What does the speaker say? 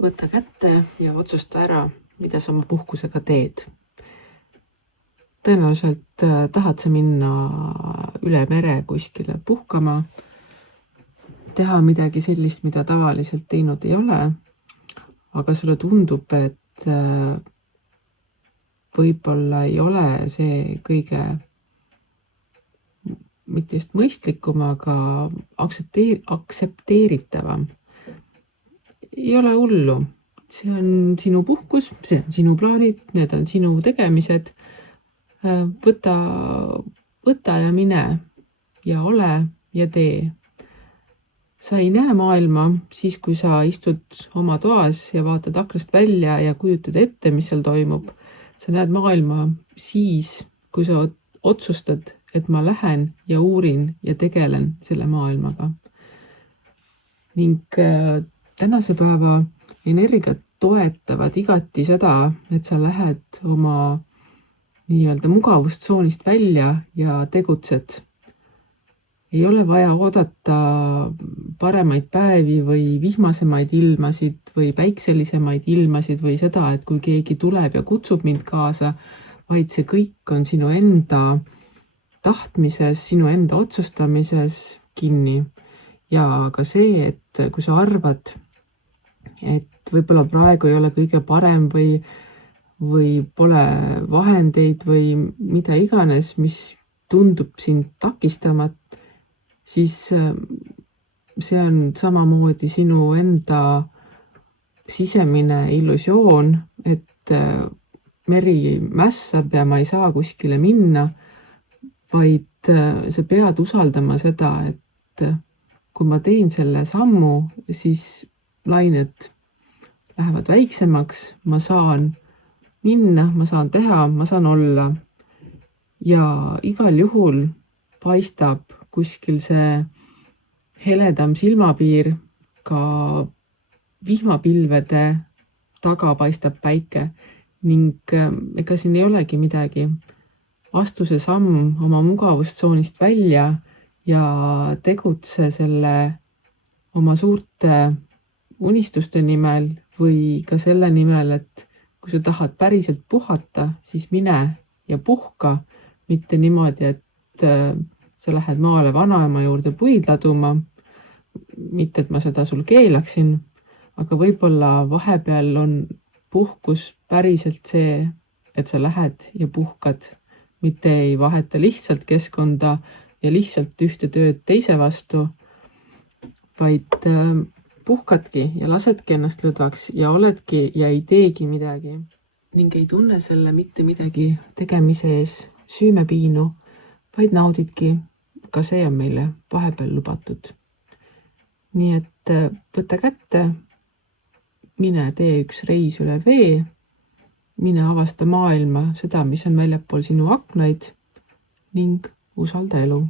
Võta kätte ja otsusta ära, mida sa oma puhkusega teed. Tõenäoliselt tahad sa minna üle mere kuskile puhkama, teha midagi sellist, mida tavaliselt teinud ei ole, aga sulle tundub, et võib-olla ei ole see kõige mitte just mõistlikum, aga aktsepteeritavam. Ei ole hullu. See on sinu puhkus, see on sinu plaanid, need on sinu tegemised. Võta ja mine ja ole ja tee. Sa ei näe maailma siis, kui sa istud oma toas ja vaatad aknast välja ja kujutad ette, mis seal toimub. Sa näed maailma siis, kui sa otsustad, et ma lähen ja uurin ja tegelen selle maailmaga. Ning tänase päeva energiat toetavad igati seda, et sa lähed oma nii-öelda mugavustsoonist välja ja tegutsed. Ei ole vaja oodata paremaid päevi või vihmasemaid ilmasid või päikselisemaid ilmasid või seda, et kui keegi tuleb ja kutsub mind kaasa, vaid see kõik on sinu enda tahtmises, sinu enda otsustamises kinni. Ja ka see, et kui sa arvad, et võib-olla praegu ei ole kõige parem või pole vahendeid või mida iganes, mis tundub sind takistamat, siis see on samamoodi sinu enda sisemine illusioon, et meri mässab ja ma ei saa kuskile minna, vaid sa pead usaldama seda, et kui ma teen selle sammu, siis lained lähevad väiksemaks, ma saan minna, ma saan teha, ma saan olla. Ja igal juhul paistab kuskil see heledam silmapiir, ka vihmapilvede taga paistab päike ning ega siin ei olegi midagi. Astu see samm oma mugavustsoonist välja ja tegutse selle oma suurte unistuste nimel või ka selle nimel, et kui sa tahad päriselt puhata, siis mine ja puhka, mitte niimoodi, et sa lähed maale vanaema juurde puid laduma, mitte et ma seda sul keelaksin, aga võib-olla vahepeal on puhkus päriselt see, et sa lähed ja puhkad, mitte ei vaheta lihtsalt keskkonda ja lihtsalt ühte tööd teise vastu, vaid puhkadki ja lasedki ennast lõdvaks ja oledki ja ei teegi midagi. Ning ei tunne selle mitte midagi tegemise ees süümepiinu, vaid naudidki, ka see on meile vahepeal lubatud. Nii et võta kätte, mine tee üks reis üle vee, mine avasta maailma, seda, mis on väljapool sinu aknaid ning usalda elu.